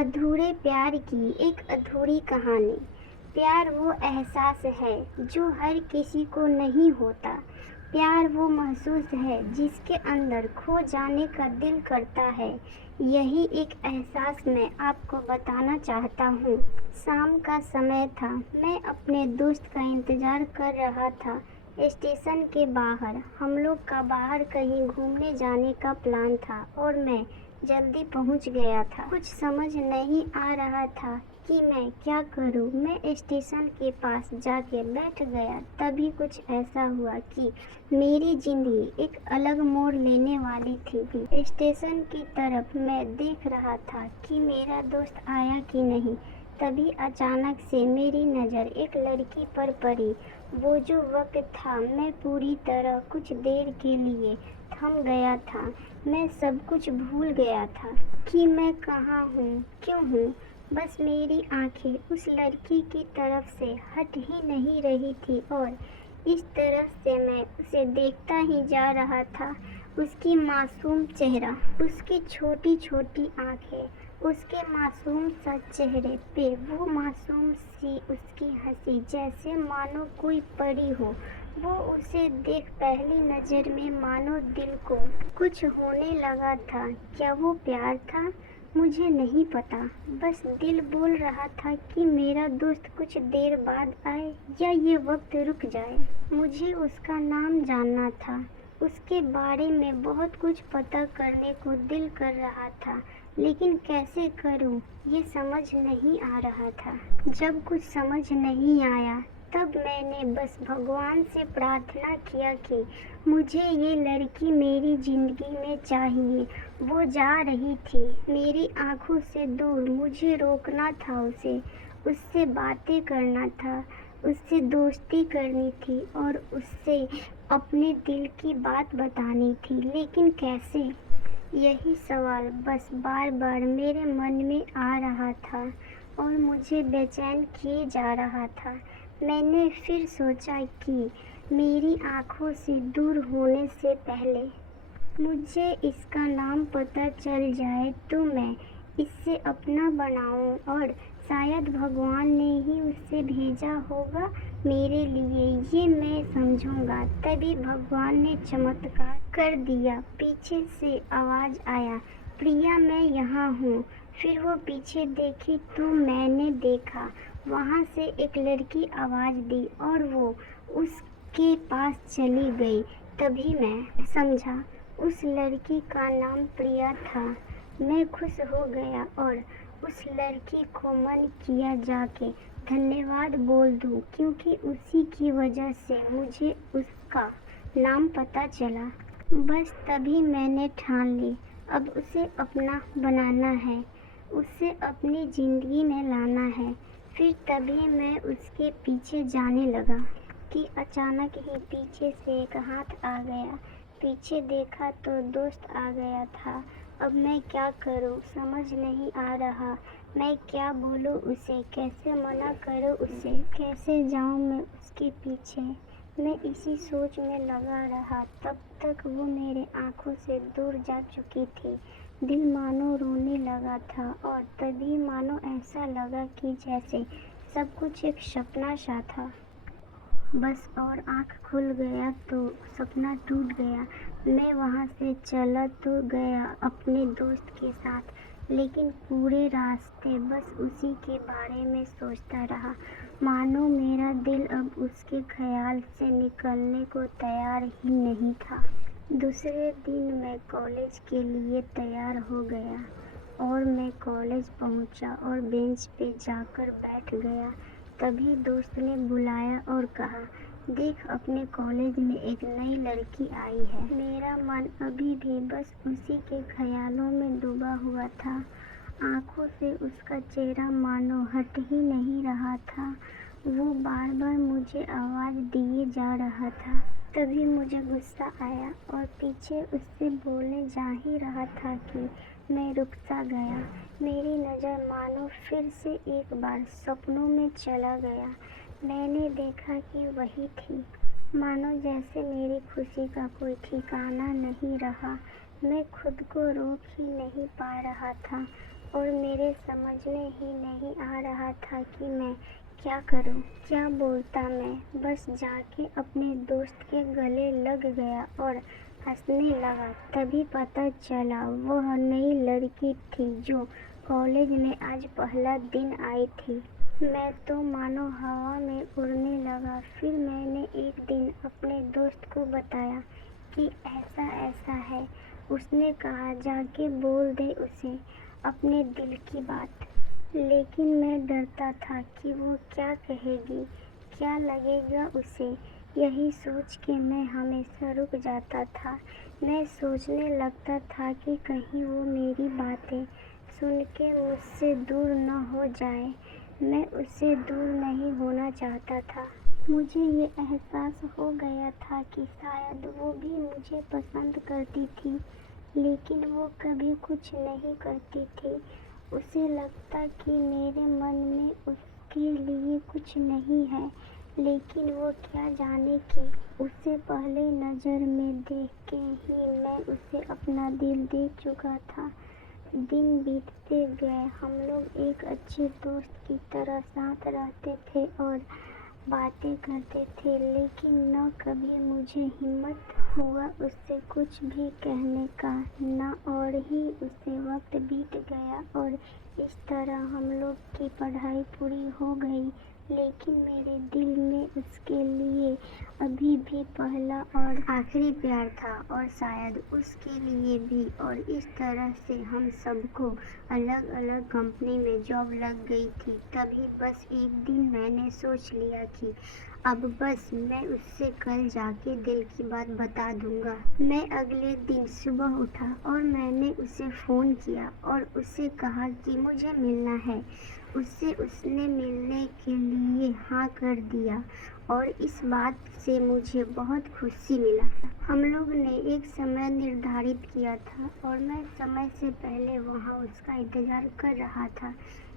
अधूरे प्यार की एक अधूरी कहानी। प्यार वो एहसास है जो हर किसी को नहीं होता। प्यार वो महसूस है जिसके अंदर खो जाने का दिल करता है। यही एक एहसास मैं आपको बताना चाहता हूँ। शाम का समय था। मैं अपने दोस्त का इंतज़ार कर रहा था। स्टेशन के बाहर हम लोग का बाहर कहीं घूमने जाने का प्लान था और मैं जल्दी पहुंच गया था। कुछ समझ नहीं आ रहा था कि मैं क्या करूं। मैं स्टेशन के पास जाके बैठ गया। तभी कुछ ऐसा हुआ कि मेरी जिंदगी एक अलग मोड़ लेने वाली थी। स्टेशन की तरफ मैं देख रहा था कि मेरा दोस्त आया कि नहीं। तभी अचानक से मेरी नज़र एक लड़की पर पड़ी। वो जो वक्त था, मैं पूरी तरह कुछ देर के लिए थम गया था। मैं सब कुछ भूल गया था कि मैं कहाँ हूँ, क्यों हूँ। बस मेरी आंखें उस लड़की की तरफ से हट ही नहीं रही थी और इस तरह से मैं उसे देखता ही जा रहा था। उसकी मासूम चेहरा, उसकी छोटी छोटी आंखें, उसके मासूम सा चेहरे पे वो मासूम सी उसकी हंसी, जैसे मानो कोई परी हो। वो उसे देख पहली नज़र में मानो दिल को कुछ होने लगा था। क्या वो प्यार था? मुझे नहीं पता। बस दिल बोल रहा था कि मेरा दोस्त कुछ देर बाद आए या ये वक्त रुक जाए। मुझे उसका नाम जानना था। उसके बारे में बहुत कुछ पता करने को दिल कर रहा था, लेकिन कैसे करूं ये समझ नहीं आ रहा था। जब कुछ समझ नहीं आया तब मैंने बस भगवान से प्रार्थना किया कि मुझे ये लड़की मेरी ज़िंदगी में चाहिए। वो जा रही थी मेरी आंखों से दूर। मुझे रोकना था उसे, उससे बातें करना था, उससे दोस्ती करनी थी और उससे अपने दिल की बात बतानी थी, लेकिन कैसे? यही सवाल बस बार बार मेरे मन में आ रहा था और मुझे बेचैन किए जा रहा था। मैंने फिर सोचा कि मेरी आंखों से दूर होने से पहले मुझे इसका नाम पता चल जाए तो मैं इससे अपना बनाऊं और शायद भगवान ने ही उसे भेजा होगा मेरे लिए, ये मैं समझूंगा। तभी भगवान ने चमत्कार कर दिया। पीछे से आवाज़ आया, प्रिया मैं यहाँ हूँ। फिर वो पीछे देखी तो मैंने देखा वहाँ से एक लड़की आवाज़ दी और वो उसके पास चली गई। तभी मैं समझा उस लड़की का नाम प्रिया था। मैं खुश हो गया और उस लड़की को मन किया जाके धन्यवाद बोल दूं, क्योंकि उसी की वजह से मुझे उसका नाम पता चला। बस तभी मैंने ठान ली, अब उसे अपना बनाना है, उसे अपनी ज़िंदगी में लाना है। फिर तभी मैं उसके पीछे जाने लगा कि अचानक ही पीछे से एक हाथ आ गया। पीछे देखा तो दोस्त आ गया था। अब मैं क्या करूं समझ नहीं आ रहा। मैं क्या बोलूं उसे, कैसे मना करूं उसे, कैसे जाऊं मैं उसके पीछे। मैं इसी सोच में लगा रहा, तब तक वो मेरे आंखों से दूर जा चुकी थी। दिल मानो रोने लगा था और तभी मानो ऐसा लगा कि जैसे सब कुछ एक सपना सा था। बस और आँख खुल गया तो सपना टूट गया। मैं वहाँ से चला तो गया अपने दोस्त के साथ, लेकिन पूरे रास्ते बस उसी के बारे में सोचता रहा। मानो मेरा दिल अब उसके ख्याल से निकलने को तैयार ही नहीं था। दूसरे दिन मैं कॉलेज के लिए तैयार हो गया और मैं कॉलेज पहुंचा और बेंच पे जाकर बैठ गया। तभी दोस्त ने बुलाया और कहा, देख अपने कॉलेज में एक नई लड़की आई है। मेरा मन अभी भी बस उसी के ख्यालों में डूबा हुआ था। आंखों से उसका चेहरा मानो हट ही नहीं रहा था। वो बार बार मुझे आवाज़ दिए जा रहा था। तभी मुझे गुस्सा आया और पीछे उससे बोलने जा ही रहा था कि मैं रुक सा गया। मेरी नज़र मानो फिर से एक बार सपनों में चला गया। मैंने देखा कि वही थी। मानो जैसे मेरी खुशी का कोई ठिकाना नहीं रहा। मैं खुद को रोक ही नहीं पा रहा था। और मेरे समझ में ही नहीं आ रहा था कि मैं क्या करूं, क्या बोलता। मैं बस जाके अपने दोस्त के गले लग गया और हंसने लगा। तभी पता चला वह नई लड़की थी जो कॉलेज में आज पहला दिन आई थी। मैं तो मानो हवा में उड़ने लगा। फिर मैंने एक दिन अपने दोस्त को बताया कि ऐसा ऐसा है। उसने कहा जाके बोल दे उसे अपने दिल की बात। लेकिन मैं डरता था कि वो क्या कहेगी, क्या लगेगा उसे। यही सोच के मैं हमेशा रुक जाता था। मैं सोचने लगता था कि कहीं वो मेरी बातें सुन के मुझसे दूर न हो जाए। मैं उससे दूर नहीं होना चाहता था। मुझे ये एहसास हो गया था कि शायद वो भी मुझे पसंद करती थी, लेकिन वो कभी कुछ नहीं करती थी। उसे लगता कि मेरे मन में उसके लिए कुछ नहीं है, लेकिन वो क्या जाने कि उसे पहले नज़र में देख के ही मैं उसे अपना दिल दे चुका था। दिन बीतते गए। हम लोग एक अच्छे दोस्त की तरह साथ रहते थे और बातें करते थे, लेकिन न कभी मुझे हिम्मत हुआ उससे कुछ भी कहने का, न और ही उससे वक्त बीत गया और इस तरह हम लोग की पढ़ाई पूरी हो गई। लेकिन मेरे दिल में उसके लिए अभी भी पहला और आखिरी प्यार था और शायद उसके लिए भी। और इस तरह से हम सबको अलग अलग कंपनी में जॉब लग गई थी। तभी बस एक दिन मैंने सोच लिया कि अब बस मैं उससे कल जाके दिल की बात बता दूंगा। मैं अगले दिन सुबह उठा और मैंने उसे फ़ोन किया और उसे कहा कि मुझे मिलना है। उसने मिलने के लिए हाँ कर दिया और इस बात से मुझे बहुत खुशी मिला। हम लोग ने एक समय निर्धारित किया था और मैं समय से पहले वहाँ उसका इंतज़ार कर रहा था।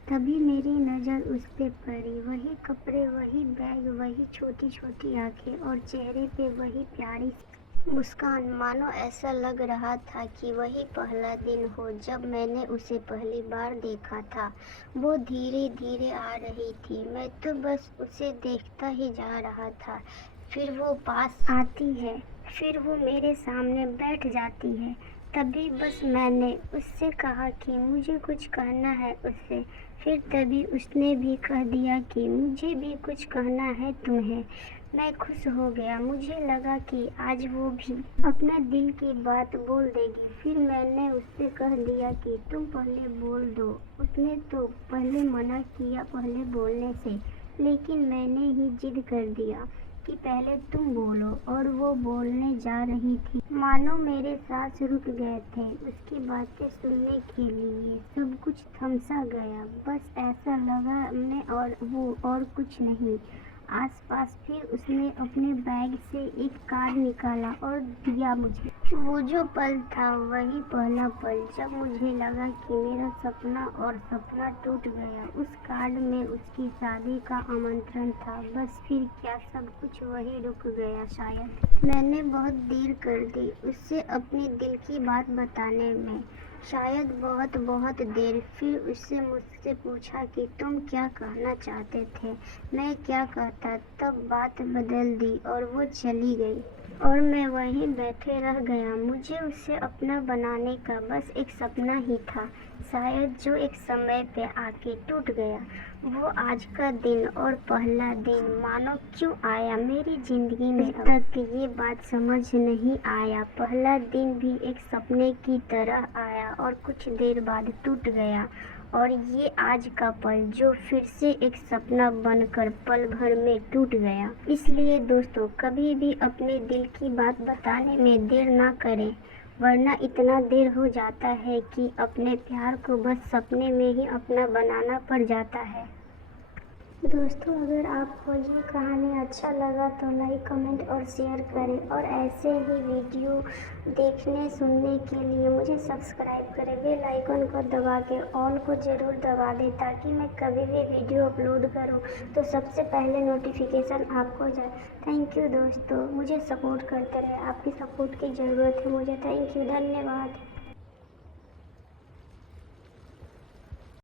तभी मेरी नज़र उस पे पड़ी। वही कपड़े, वही बैग, वही छोटी छोटी आंखें और चेहरे पे वही प्यारी मुस्कान। मानो ऐसा लग रहा था कि वही पहला दिन हो जब मैंने उसे पहली बार देखा था। वो धीरे धीरे आ रही थी। मैं तो बस उसे देखता ही जा रहा था। फिर वो पास आती है, फिर वो मेरे सामने बैठ जाती है। तभी बस मैंने उससे कहा कि मुझे कुछ कहना है उससे। फिर तभी उसने भी कह दिया कि मुझे भी कुछ कहना है तुम्हें। मैं खुश हो गया। मुझे लगा कि आज वो भी अपना दिल की बात बोल देगी। फिर मैंने उससे कह दिया कि तुम पहले बोल दो। उसने तो पहले मना किया पहले बोलने से, लेकिन मैंने ही जिद कर दिया कि पहले तुम बोलो। और वो बोलने जा रही थी। मानो मेरे सांस रुक गए थे उसकी बातें सुनने के लिए। सब कुछ थम सा गया। बस ऐसा लगा मैं और वो और कुछ नहीं आसपास। फिर उसने अपने बैग से एक कार्ड निकाला और दिया मुझे। वो जो पल था वही पहला पल जब मुझे लगा कि मेरा सपना टूट गया। उस कार्ड में उसकी शादी का आमंत्रण था। बस फिर क्या सब कुछ वही रुक गया। शायद मैंने बहुत देर कर दी उससे अपने दिल की बात बताने में, शायद बहुत बहुत देर। फिर उससे मुझसे पूछा कि तुम क्या कहना चाहते थे। मैं क्या कहता। तब बात बदल दी और वो चली गई और मैं वहीं बैठे रह गया। मुझे उसे अपना बनाने का बस एक सपना ही था, शायद जो एक समय पे आके टूट गया। वो आज का दिन और पहला दिन मानो क्यों आया मेरी ज़िंदगी में तक ये बात समझ नहीं आया। पहला दिन भी एक सपने की तरह आया और कुछ देर बाद टूट गया। और ये आज का पल जो फिर से एक सपना बनकर पल भर में टूट गया। इसलिए दोस्तों कभी भी अपने दिल की बात बताने में देर ना करें, वरना इतना देर हो जाता है कि अपने प्यार को बस सपने में ही अपना बनाना पड़ जाता है। दोस्तों अगर आपको ये कहानी अच्छा लगा तो लाइक कमेंट और शेयर करें और ऐसे ही वीडियो देखने सुनने के लिए मुझे सब्सक्राइब करें। बेल आइकन को दबा के ऑल को ज़रूर दबा दें ताकि मैं कभी भी वीडियो अपलोड करूं तो सबसे पहले नोटिफिकेशन आपको जाए। थैंक यू दोस्तों, मुझे सपोर्ट करते रहे। आपकी सपोर्ट की ज़रूरत है मुझे। थैंक यू, धन्यवाद।